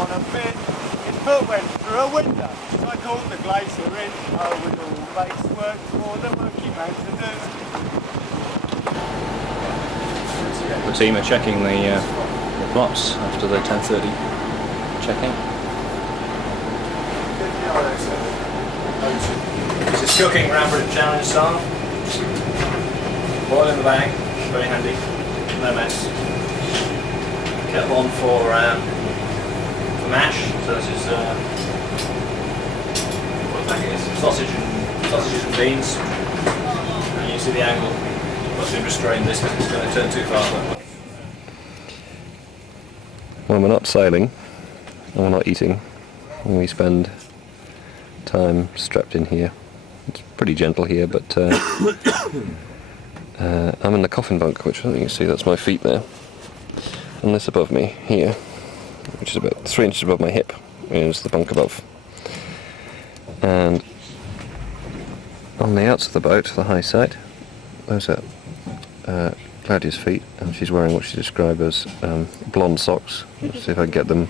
on a bit, his foot went through a window. So I called the glacier in, with all base work for the working man to do. The team are checking the plots after the 10:30 check-in. This is cooking Ramford Challenge style. Boil in the bag, very handy, no mess. Kettle on for mash, so this is what the bag is, sausages and beans. And you see the angle. I've got to restrain this because it's going to turn too fast. When we're not sailing and we're not eating, and we spend time strapped in here. It's pretty gentle here, but I'm in the coffin bunk, which I think you can see, that's my feet there. And this above me here, which is about 3 inches above my hip, is the bunk above. And on the outs of the boat, the high side, there's Claudia's feet, and she's wearing what she described as blonde socks. Let's see if I can get them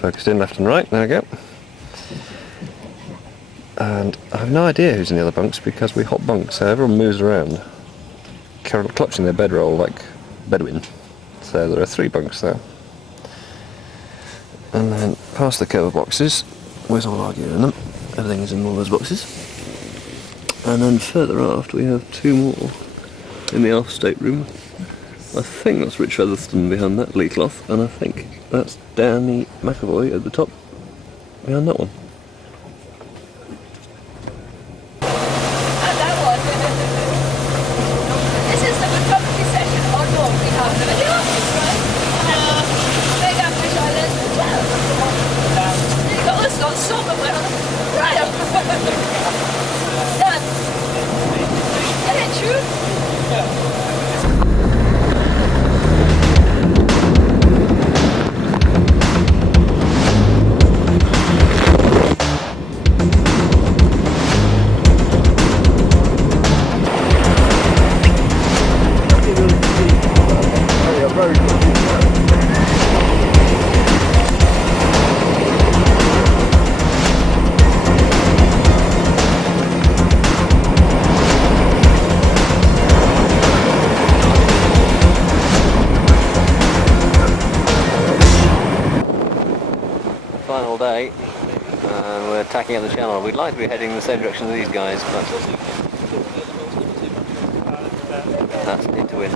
focused in left and right. There we go. And I have no idea who's in the other bunks because we hop bunk, so everyone moves around, clutching their bedroll like Bedouin. So there are 3 bunks there. And then past the cover boxes, where's all our gear in them? Everything is in all those boxes. And then further aft we have 2 more in the aft stateroom. I think that's Rich Featherstone behind that lee cloth, and I think that's Danny McAvoy at the top behind that one. Final day, and we're tacking up the channel. We'd like to be heading in the same direction as these guys, but that's it to win.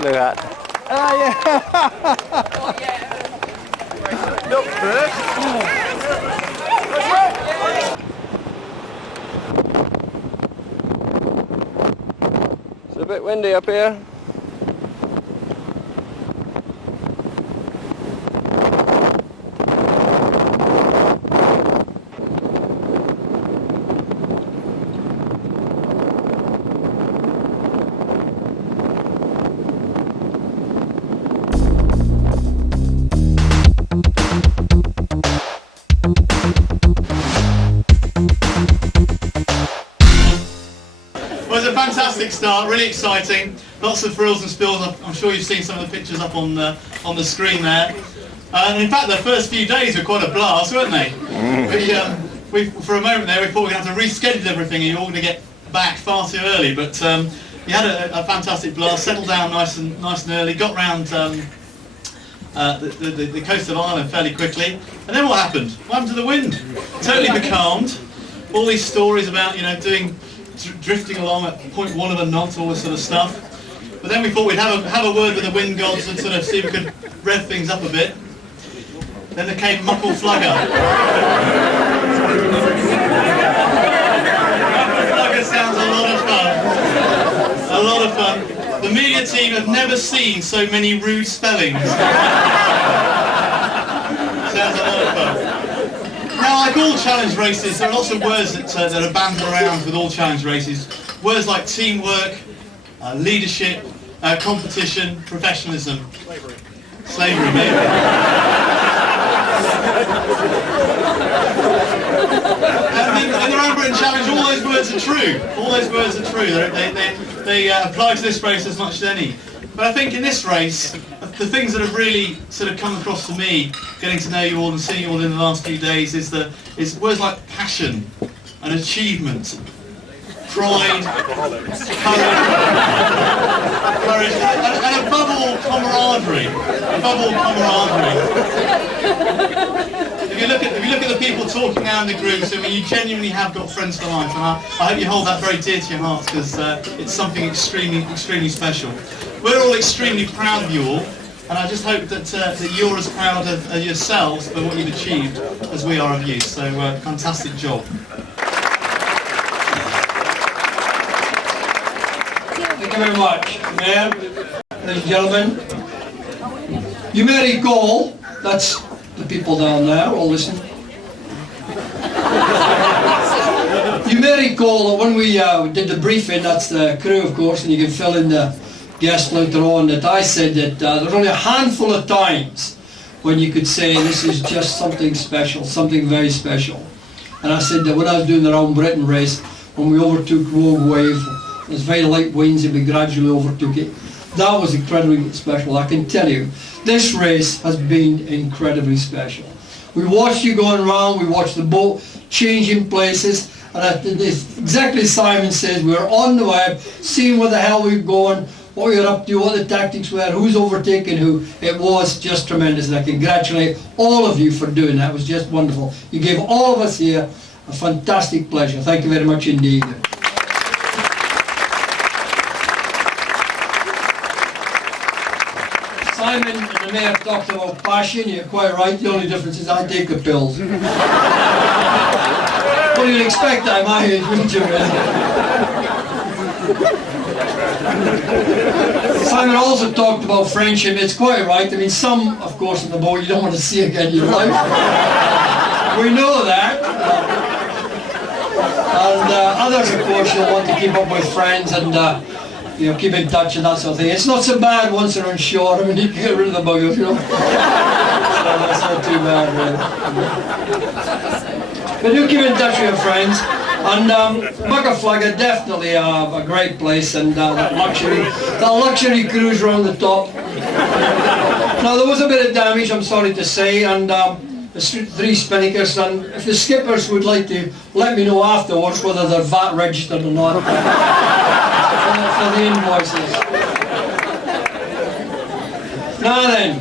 Look at that. Oh yeah. Look first. It's a bit windy up here. Well, it's a fantastic start, really exciting. Lots of frills and spills. I'm sure you've seen some of the pictures up on the screen there. And in fact, the first few days were quite a blast, weren't they? We for a moment there, we thought we'd have to reschedule everything and you're all going to get back far too early. But you had a fantastic blast, settled down nice and early, got round the coast of Ireland fairly quickly. And then what happened? What happened to the wind? Totally becalmed. All these stories about, you know, drifting along at 0.1 of a knot, all this sort of stuff. But then we thought we'd have a word with the wind gods and sort of see if we could rev things up a bit. Then there came Muckle Flugger. Muckle Flugger sounds a lot of fun. A lot of fun. The media team have never seen so many rude spellings. Sounds a lot of fun. Now, like all challenge races, there are lots of words that are banded around with all challenge races. Words like teamwork, leadership, competition, professionalism. Slavery, maybe. In the Round Britain Challenge, all those words are true. All those words are true. They apply to this race as much as any. But I think in this race, the things that have really sort of come across to me, getting to know you all and seeing you all in the last few days, is words like passion and achievement, pride, courage, and above all camaraderie. Above all camaraderie. If you look at the people talking now in the groups, I mean, you genuinely have got friends for life, and I hope you hold that very dear to your hearts, because it's something extremely special. We're all extremely proud of you all, and I just hope that you're as proud of yourselves for what you've achieved as we are of you. So, fantastic job. Thank you very much, Mayor, ladies and gentlemen. You may recall, that's the people down there, all listen. You may recall that when we did the briefing, that's the crew of course, and you can fill in the guest later on, that I said that there's only a handful of times when you could say this is just something special, something very special. And I said that when I was doing the Round Britain race, when we overtook Rogue Wave, it was very light winds and we gradually overtook it. That was incredibly special, I can tell you. This race has been incredibly special. We watched you going around, we watched the boat changing places, and exactly as Simon says, we were on the web, seeing where the hell we were going, what we were up to, what the tactics were, who's overtaking who. It was just tremendous, and I congratulate all of you for doing that. It was just wonderful. You gave all of us here a fantastic pleasure. Thank you very much indeed. Simon and the Mayor talked about passion. You're quite right. The only difference is I take the pills. What do you expect at my age, wouldn't you, really? Simon also talked about friendship. It's quite right. I mean, some, of course, in the boat you don't want to see again in your life. We know that. And others, of course, you'll want to keep up with friends and you know, keep in touch and that sort of thing. It's not so bad once they're on shore. I mean, you can get rid of the buggers, you know. So that's not too bad, really. But do keep in touch with your friends. And Flugger, definitely a great place, and that luxury cruise around the top. Now there was a bit of damage, I'm sorry to say, and there's 3 spinnakers, and if the skippers would like to let me know afterwards whether they're VAT registered or not for the invoices. Now then,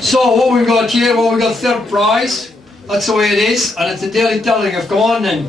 so what we've got here, well, we've got 3rd prize. That's the way it is, and it's the Daily Telegraph. Come on then.